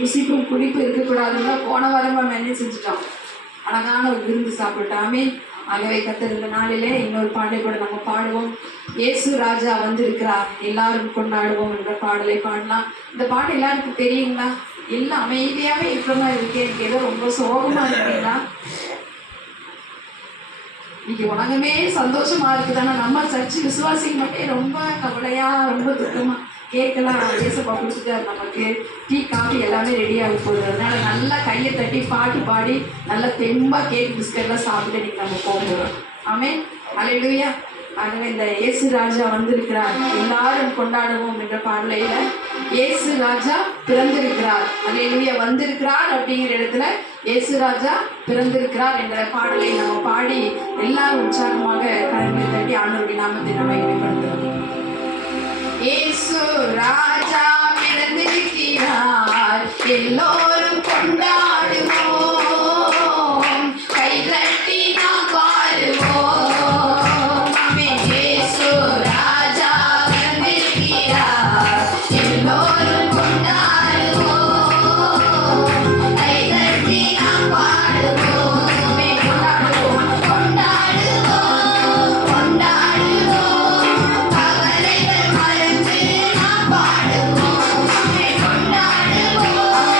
புசிப்பும் குடிப்பு இருக்கக்கூடாதுன்னு போன வாரம் நம்ம என்ன செஞ்சுட்டோம், அழகான ஒரு விருந்து சாப்பிட்டாமே. ஆகவே கர்த்தர் இந்த நாளிலே இன்னொரு பாடலை கூட நம்ம பாடுவோம். இயேசு ராஜா வந்திருக்கிறார், எல்லாரும் கொண்டாடுவோம் என்ற பாடலை பாடலாம். இந்த பாட்டு எல்லாருக்கும் தெரியுங்களா? எல்லாம் அமைதியாவே இருக்கிற மாதிரி இருக்கே. எனக்கு ஏதோ ரொம்ப சோகமா இருக்கீங்களா? இன்னைக்கு உலகமே சந்தோஷமா இருக்குதானா? நம்ம சர்ச்சு விசுவாசிக்கு மட்டும் ரொம்ப கவலையா, ரொம்ப துக்கமா கேட்கலாம். ஏசப்பா கொடுத்துட்டாரு நமக்கு டீ காஃபி எல்லாமே ரெடியாக போகுது. அதனால நல்லா கையை தட்டி பாட்டு பாடி நல்லா தெம்பாக கேக் பிஸ்கட்லாம் சாப்பிட்டு இன்னைக்கு நம்ம போகிறோம். ஆமென், அல்லேலூயா. ஆகவே இந்த இயேசு ராஜா வந்திருக்கிறார், எல்லாரும் கொண்டாடுவோம் என்ற பாடலையில இயேசு ராஜா பிறந்திருக்கிறார், அல்லேலூயா, வந்திருக்கிறார் அப்படிங்கிற இடத்துல இயேசு ராஜா பிறந்திருக்கிறார் என்ற பாடலை நம்ம பாடி எல்லாரும் உற்சாகமாக கரங்களை தட்டி ஆண்டவருடைய நாமத்தை நம்ம வெளிப்படுத்துகிறோம். இயேசு ராஜா பிறந்திருக்கிறார், எல்லோரும் கொண்டாடுவோம், கை தட்டி நாம் பாடுவோம். ஆமென். இயேசு ராஜா பிறந்திருக்கிறார், எல்லோரும் கொண்டாடுவோம், கை தட்டி நாம் பாடுவோம். ஆமென். கொண்டாடுவோம், கொண்டாடுவோம், கொண்டாடுவோம், கவலைகள் மறந்து நாம் பாடுவோம். ஆமென். கொண்டாடுவோம்,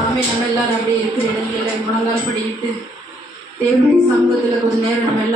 ஆமே, நம்ம எல்லாரும் அப்படியே இருக்கிற இடங்களில் முழங்கால் படிக்கிட்டு தேவனுடைய சமூகத்தில் கொஞ்ச நேரம் நம்ம எல்லாரும்